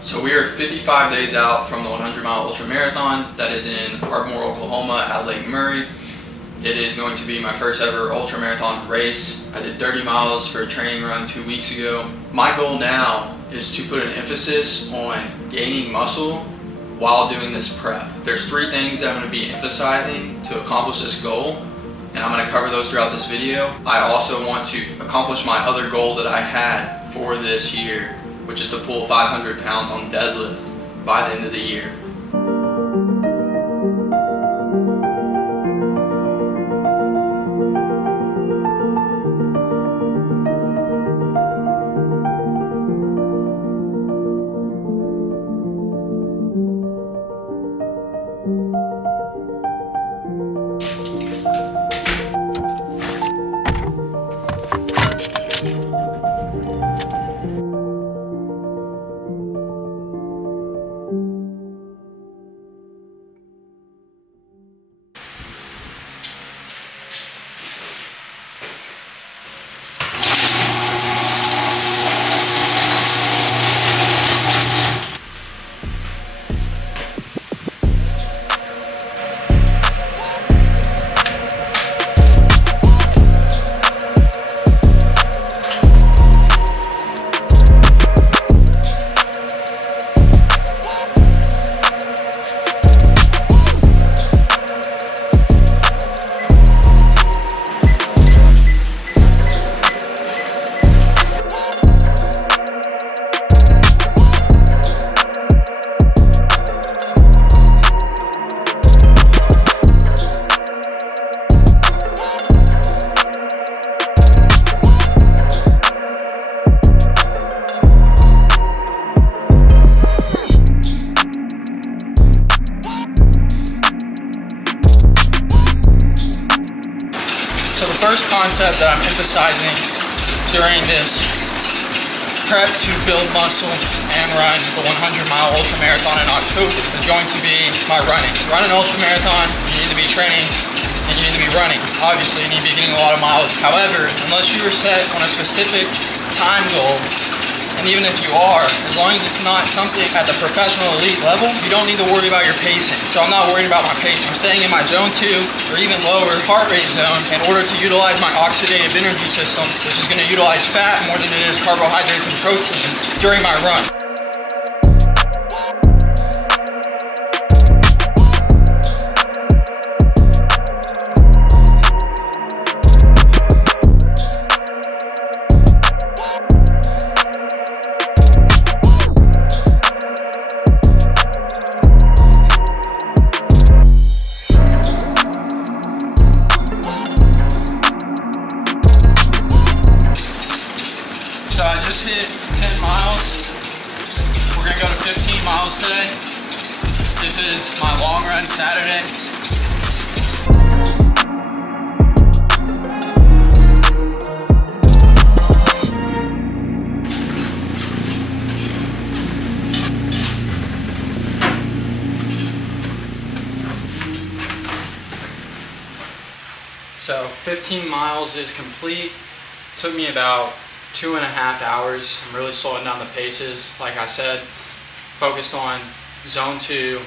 So we are 55 days out from the 100-mile ultramarathon that is in Ardmore, Oklahoma at Lake Murray. It is going to be my first ever ultramarathon race. I did 30 miles for a training run 2 weeks ago. My goal now is to put an emphasis on gaining muscle while doing this prep. There's 3 things that I'm going to be emphasizing to accomplish this goal, and I'm going to cover those throughout this video. I also want to accomplish my other goal that I had for this year, which is to pull 500 pounds on deadlift by the end of the year. So the first concept that I'm emphasizing during this prep to build muscle and run the 100-mile ultramarathon in October is going to be my running. To run an ultramarathon, you need to be training and you need to be running. Obviously, you need to be getting a lot of mileage. However, unless you are set on a specific time goal, and even if you are, as long as it's not something at the professional elite level, you don't need to worry about your pacing. So I'm not worried about my pacing. I'm staying in my zone 2 or even lower heart rate zone in order to utilize my oxidative energy system, which is going to utilize fat more than it is carbohydrates and proteins during my run. So I just hit 10 miles. We're gonna go to 15 miles today. This is my long run Saturday. So 15 miles is complete. Took me about 2.5 hours. I'm really slowing down the paces. Like I said, focused on zone 2,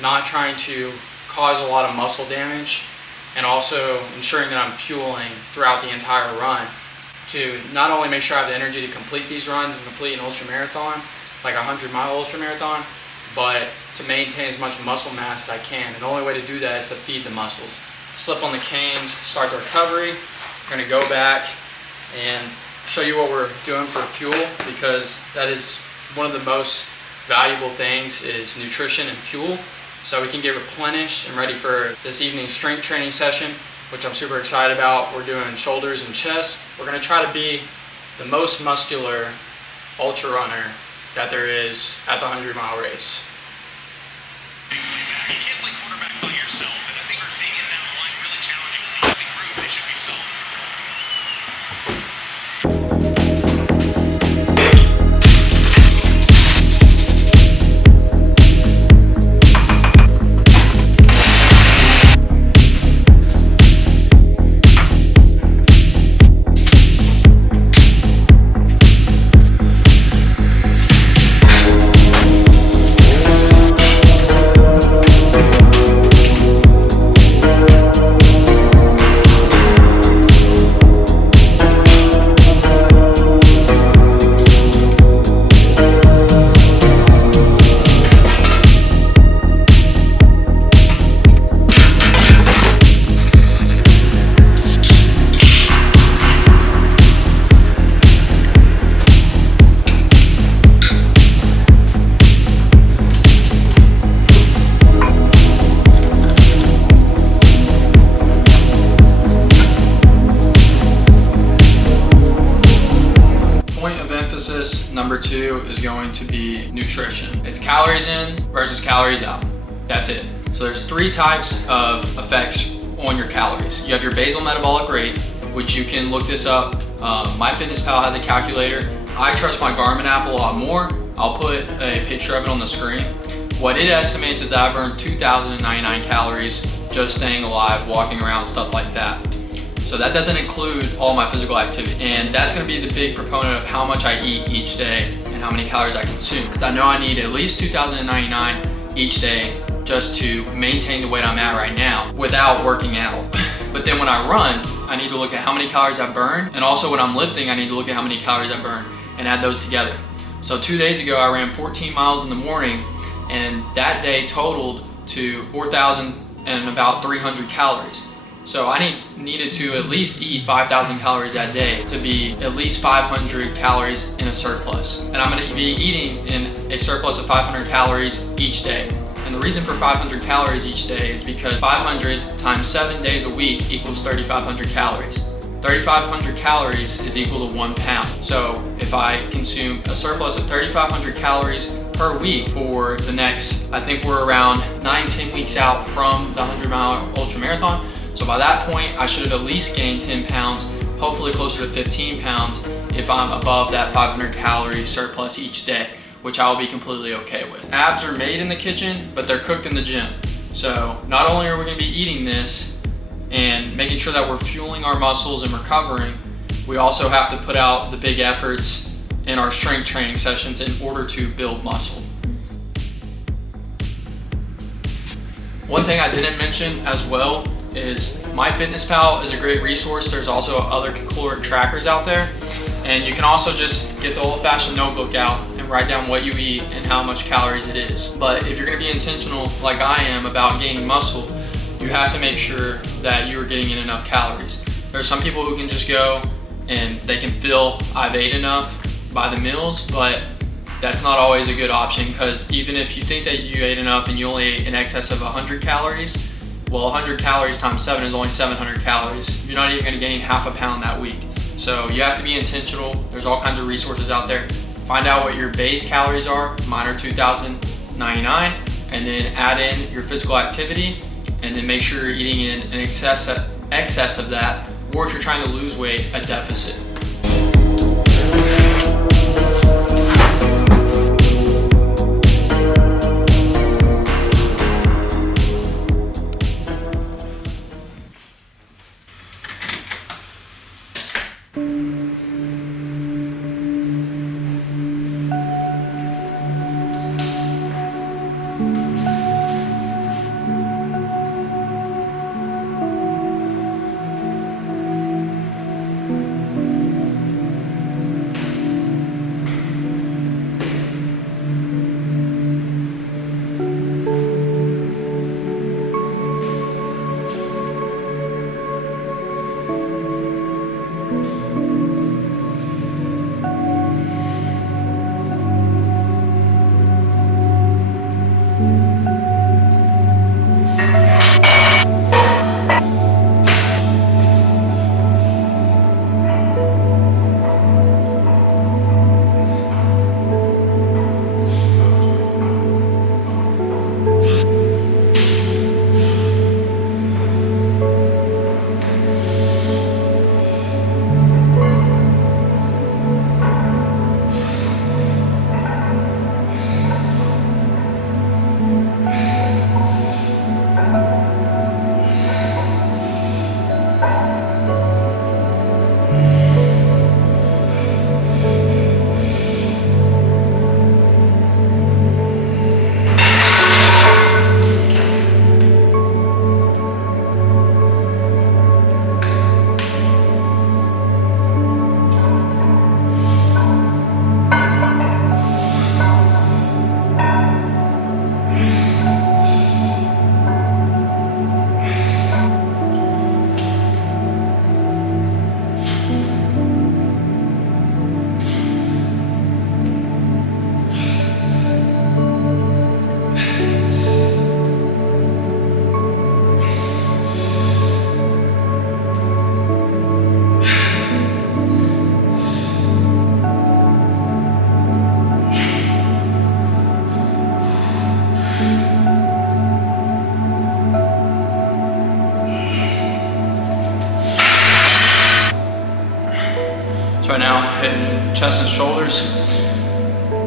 not trying to cause a lot of muscle damage, and also ensuring that I'm fueling throughout the entire run to not only make sure I have the energy to complete these runs and complete an ultramarathon, like a 100-mile ultramarathon, but to maintain as much muscle mass as I can. And the only way to do that is to feed the muscles. Slip on the canes, start the recovery. We're gonna go back and show you what we're doing for fuel, because that is one of the most valuable things, is nutrition and fuel. so we can get replenished and ready for this evening's strength training session, which I'm super excited about. We're doing shoulders and chest. We're gonna try to be the most muscular ultra runner that there is at the 100-mile race. You can't play quarterback by yourself, and I think we're being in that line really challenging. I think group they should be solid. Number 2 is going to be nutrition. It's calories in versus calories out. That's it. So there's 3 types of effects on your calories. You have your basal metabolic rate, which you can look this up. MyFitnessPal has a calculator. I trust my Garmin app a lot more. I'll put a picture of it on the screen. What it estimates is that I burned 2,099 calories just staying alive, walking around, stuff like that. So that doesn't include all my physical activity. And that's gonna be the big proponent of how much I eat each day and how many calories I consume. Because I know I need at least 2,099 each day just to maintain the weight I'm at right now without working out. But then when I run, I need to look at how many calories I burn, and also when I'm lifting, I need to look at how many calories I burn and add those together. So 2 days ago, I ran 14 miles in the morning, and that day totaled to 4,000 and about 300 calories. So I needed to at least eat 5,000 calories that day to be at least 500 calories in a surplus. And I'm gonna be eating in a surplus of 500 calories each day. And the reason for 500 calories each day is because 500 times 7 days a week equals 3,500 calories. 3,500 calories is equal to 1 pound. So if I consume a surplus of 3,500 calories per week for the next, I think we're around 9-10 weeks out from the 100-mile ultramarathon. So by that point, I should have at least gained 10 pounds, hopefully closer to 15 pounds if I'm above that 500 calorie surplus each day, which I will be completely okay with. Abs are made in the kitchen, but they're cooked in the gym. So not only are we gonna be eating this and making sure that we're fueling our muscles and recovering, we also have to put out the big efforts in our strength training sessions in order to build muscle. One thing I didn't mention as well is MyFitnessPal is a great resource. There's also other caloric trackers out there, and you can also just get the old-fashioned notebook out and write down what you eat and how much calories it is. But if you're gonna be intentional like I am about gaining muscle, you have to make sure that you are getting in enough calories. There's some people who can just go and they can feel I've ate enough by the meals, but that's not always a good option, because even if you think that you ate enough and you only ate in excess of 100 calories, well, 100 calories times 7 is only 700 calories. You're not even gonna gain half a pound that week. So you have to be intentional. There's all kinds of resources out there. Find out what your base calories are. Mine are 2,099, and then add in your physical activity, and then make sure you're eating in an excess of that, or if you're trying to lose weight, a deficit. Right now, hitting chest and shoulders,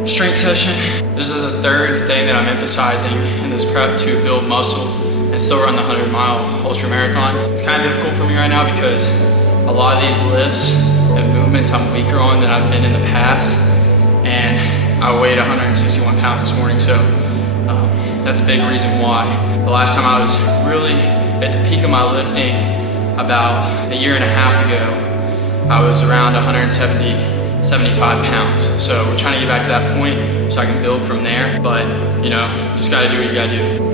strength session. This is the third thing that I'm emphasizing in this prep to build muscle and still run the 100-mile ultra marathon. It's kind of difficult for me right now because a lot of these lifts and movements I'm weaker on than I've been in the past. And I weighed 161 pounds this morning, so that's a big reason why. The last time I was really at the peak of my lifting about a year and a half ago, I was around 75 pounds. So we're trying to get back to that point so I can build from there. But you know, you just gotta do what you gotta do.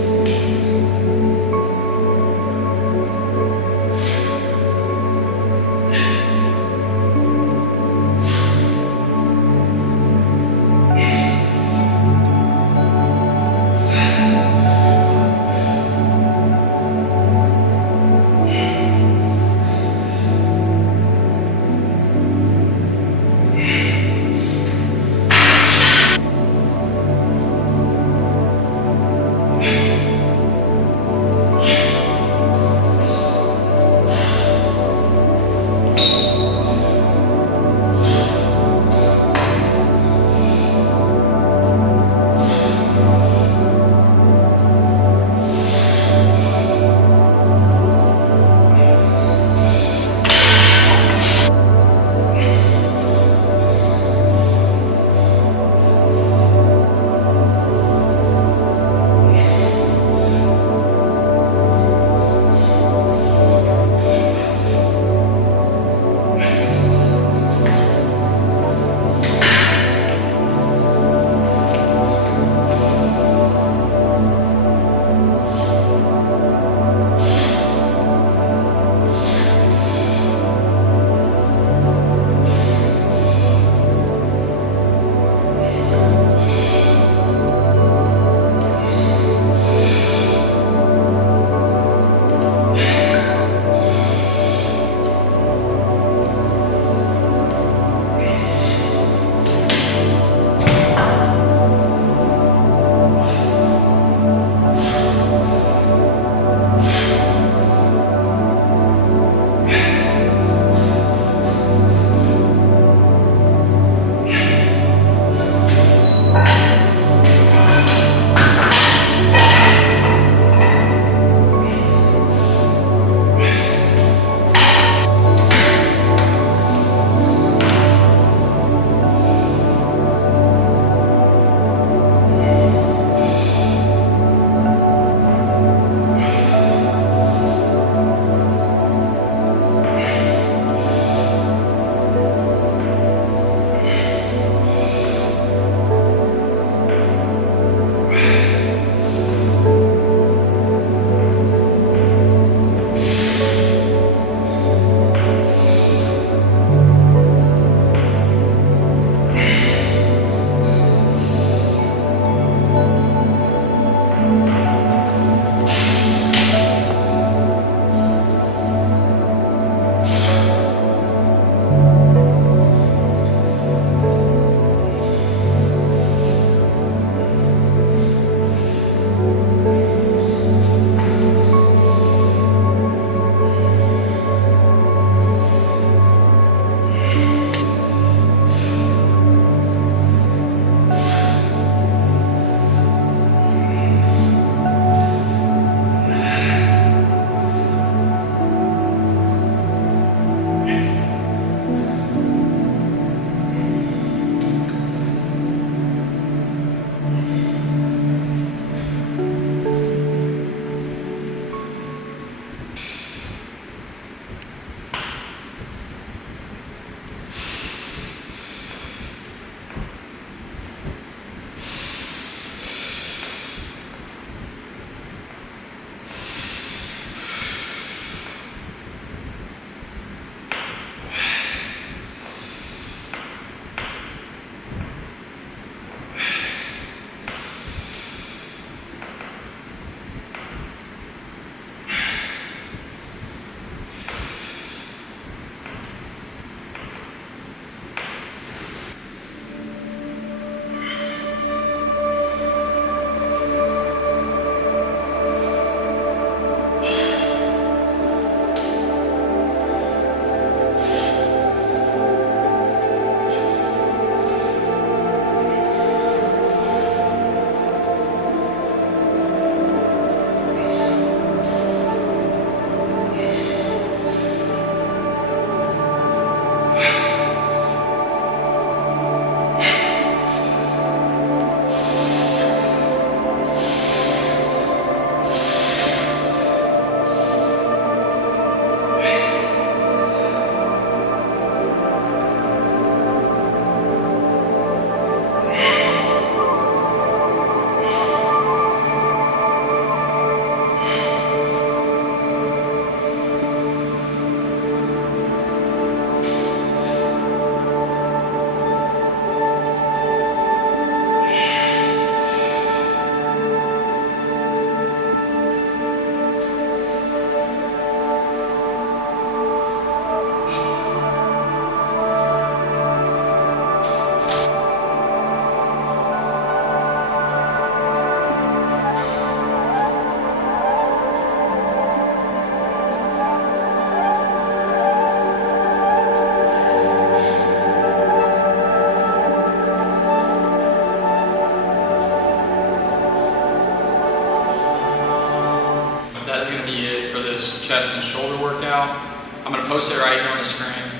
chest and shoulder workout. I'm gonna post it right here on the screen.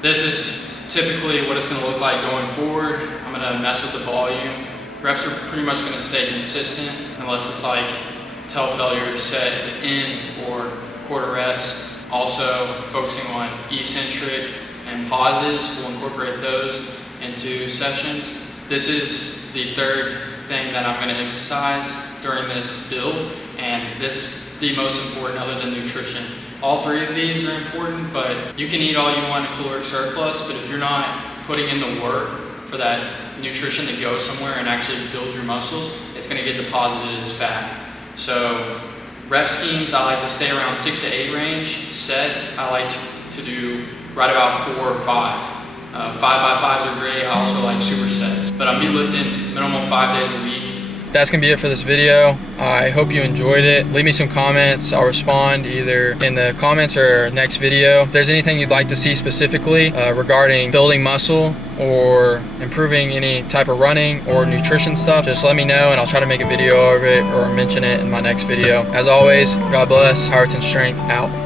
This is typically what it's gonna look like going forward. I'm gonna mess with the volume. Reps are pretty much gonna stay consistent unless it's like tail failure set at the end or quarter reps. Also focusing on eccentric and pauses. We'll incorporate those into sessions. This is the third thing that I'm gonna emphasize during this build, and this is the most important other than nutrition. All three of these are important, but you can eat all you want in caloric surplus, but if you're not putting in the work for that nutrition to go somewhere and actually build your muscles, it's gonna get deposited as fat. So rep schemes, I like to stay around 6 to 8 range. Sets, I like to do right about 4 or 5. 5x5s are great. I also like supersets, but I'm be lifting minimum 5 days a week. That's gonna be it for this video. I hope you enjoyed it. Leave me some comments. I'll respond either in the comments or next video. If there's anything you'd like to see specifically regarding building muscle or improving any type of running or nutrition stuff, just let me know and I'll try to make a video of it or mention it in my next video. As always, God bless. Power to Strength out.